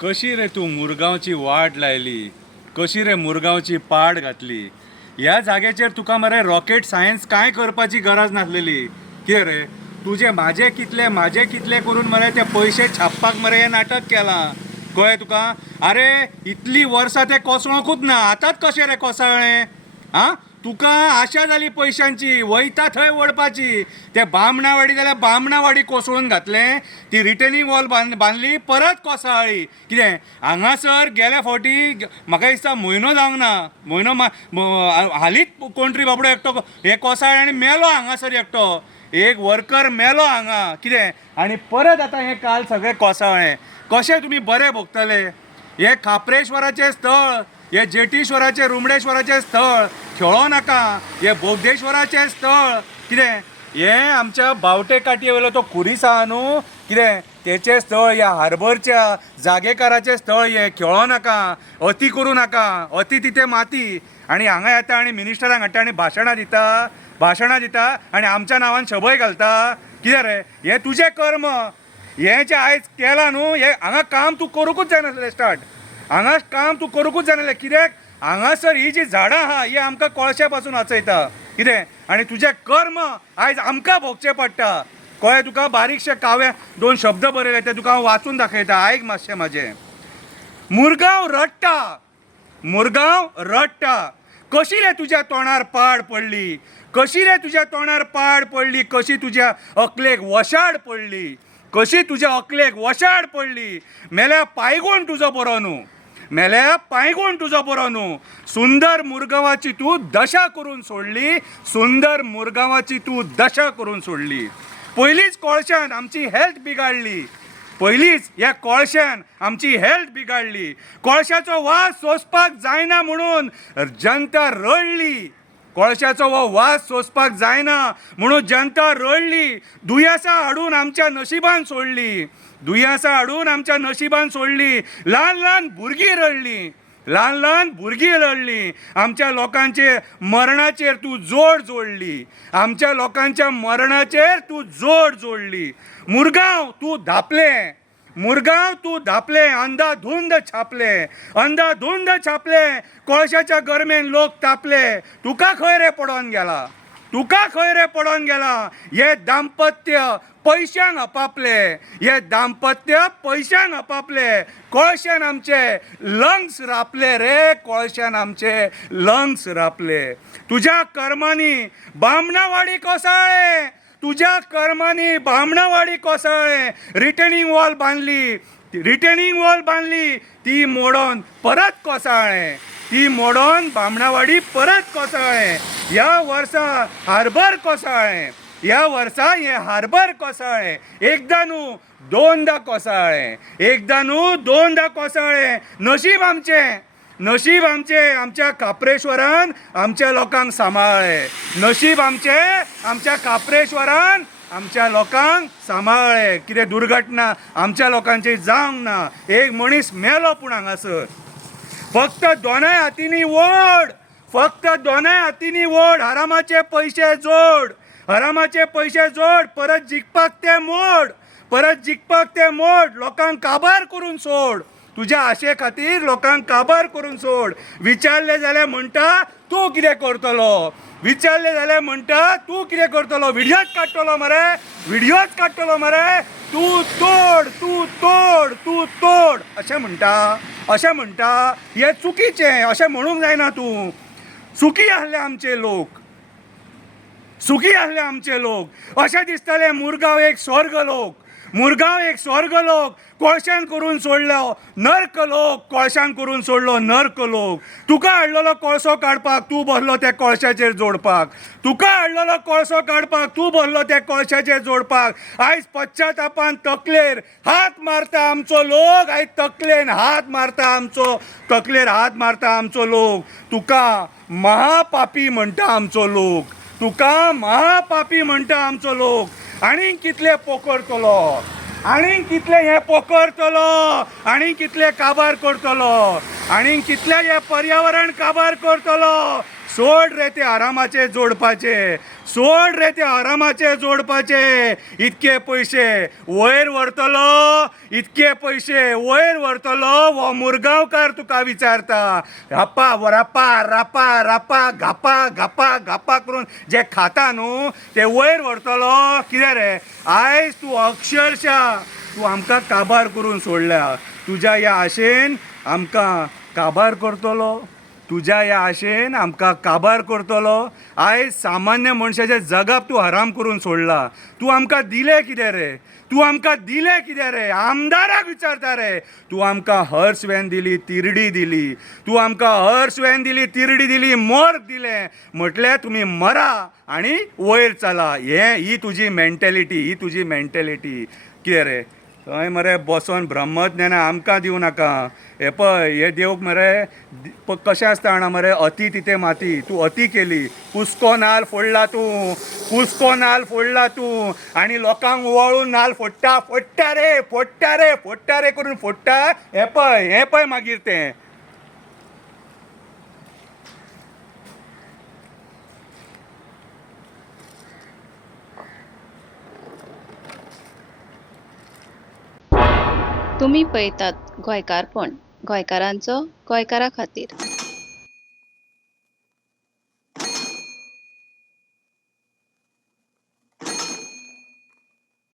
कशी रे तू मुरगांवची वाट लायली, कशी रे मुरगांवची पाड घातली. ह्या जाग्याचेर तुका मरे रॉकेट सायन्स कांय करपाची गरज नासलेली. कितें रे तुजे माझे कितले करून मरे ते पयशे छापपाक मरे हे नाटक केलां. कळ्ळें तुका. अरे इतली वर्सां ते कोसळोंकूच ना, आतांच कशें रे कोसळ्ळें. आं तुका आशा जाली पयशांची, वयता थंय ओडपाची. ते बामणावाडी जाल्यार बामणावाडी कोसळून घातलें. ती रिटेनिंग वॉल बांदली, परत कोसळ्ळी. कितें हांगासर गेल्या फावटी म्हाका दिसता म्हयनो जावंक ना, हालींच कोण तरी बाबडो एकटो हे कोसळ्ळें आनी मेलो हांगासर एकटो. एक वर्कर मेलो हांगा. कितें आनी परत आतां हें काल सगळें कोसळ्ळें. कशें तुमी बरें भोगतले. हे खापरेश्वराचें स्थळ, हे जेटीश्वराचें रुमडेश्वराचें स्थळ खेळो नाका. हे बोगदेश्वराचें स्थळ कितें हे आमच्या बावटे काटये वयलो तो खुरीस आहा न्हू, कितें तेचें स्थळ, ह्या हार्बरच्या जागेकाराचें स्थळ हे खेळो नाका. अती करूं नाका. अती तिथे माती. आनी हांगा येता आनी मिनिस्टरांक हाडटा आनी भाशणां दिता आनी आमच्या नांवान शबय घालता. कितें रे हे तुजें कर्म. हें जें आयज केलां न्हू, हें हांगा काम तूं करूंकूच जायनासलें स्टार्ट. हांगा काम तूं करूंकूच जायनासलें. कित्याक हांगासर ही जी झाडां आहा ही आमकां कोळशा पासून वाचयता. कितें आनी तुजें कर्म आयज आमकां भोगचें पडटा. कळ्ळें तुका. बारीकशे काव्या 2 शब्द बरयले ते तुका हांव वाचून दाखयता. आयक मातशें म्हाजें. मुरगांव रडटा. कशी रे तुज्या तोंडार पाड पडली. कशी रे तुज्या तोंडार पाड पडली. कशी तुज्या अकलेक वशाड पडली. कशी तुज्या अकलेक वशाड पडली. मेल्या पांयगूण तुजो बरो न्हू. सुंदर मुरगांवाची तूं दशा करून सोडली. पयलींच कोळशान आमची हेल्थ बिगाडली. कोळशाचो वास सोंसपाक जायना म्हणून जनता रडली. जनता रडली. दुयेंसां हाडून आमच्या नशिबान सोडली. ल्हान ल्हान भुरगीं रडली. आमच्या लोकांचे मरणाचेर तूं जोड जोडली. मुरगांव तूं धापलें. अंधाधुंद छापले. कोळशाच्या गरमेन लोक तापले. तुका खंय रे पडोन गेला. हे दाम्पत्य पैशांक आपापले. कोळशान आमचे लंग्स रापले. तुझ्या कर्मांनी बामणावाडी कोसळ्ळें. Retaining wall बांदली. ती मोडोन परत कोसळ्ळें. बामणावाडी परत कोसळ्ळें. ह्या वर्सा हे हार्बर कोसळ्ळें. एकदा न्हू दोनदा कोसळ्ळें. नशीब आमचें आमच्या काप्रेश्वरान आमच्या लोकांक सांबाळ्ळें. कितें दुर्घटना आमच्या लोकांची जावंक ना. एक मनीस मेलो पूण हांगासर. फक्त दोनाय हातींनी वोड. हरामाचे पयशे जोड. परत जिखपाक ते मोड. लोकांक काबार करून सोड. तुज्या आशे खातीर लोकांक काबार करून सोड. विचारले जाल्यार म्हणटा तूं कितें करतलो. व्हिडियोज काडटलो मरे. तूं तोड अशें म्हणटा. हें चुकीचें. अशें म्हणूंक जायना तूं. सुखी आसले आमचे लोक. अशें दिसतालें मुरगांव एक स्वर्ग लोक. कोळशान करून सोडलो नर्क लोक. तुका हाडलेलो कोळसो काडपाक तूं बसलो त्या कोळशाचेर जोडपाक. आयज पश्चातापान तकलेर हात मारता आमचो लोक. तुका महापापी म्हणटा आमचो लोक. आनीक कितले पोकरतलो. आनीक कितले काबार करतलो. आनीक कितले हे पर्यावरण काबार करतलो. सोड रे ते आरामाचे जोडपाचे, सोड रे ते आरामाचे जोडपाचे. इतके पैसे वयर व्हरतलो, इतके पैसे वयर व्हरतलो हो मुरगांवकार तुका विचारता. रापा रापा रापा रापा घापा घापा घापा करून जे खाता न्हू ते वयर व्हरतलो. कितें रे आयज तूं अक्षरशा तूं आमकां काबार करून सोडल्या. तुज्या ह्या आशेन आमकां काबार करतलो, तुज्या ह्या आशेन आमकां काबार करतलो. आयज सामान्य मनशाचे जगप तूं हराम करून सोडला. तूं आमकां दिलें कितें रे, तूं आमकां दिलें कितें रे. आमदाराक विचारता रे. तूं आमकां हर्स वॅन दिली, तिरडी दिली, तूं आमकां हर्स वॅन दिली, तिरडी दिली, मोर्ग दिलें म्हटल्यार तुमी मरा आनी वयर चला. ही तुजी मेंटेलिटी, ही तुजी मेंटेलिटी. कितें रे थंय मरे बसोन ब्रह्मज्ञान आमकां दिवं नाका. हे पळय हे देव मरे कशें आसता जाणा मरे, अती तिथे माती. तूं अती केली, कुस्को नाल फोडला तूं, कुस्को नाल फोडला तूं आनी लोकांक वळून नाल फोडटा. फोडटा रे फोडटा रे फोडटा रे करून फोडटा. हे पळय मागीर तें. तुम्ही पळयतात गोंयकारपण, गोंयकारांचो गोंयकारा खातीर.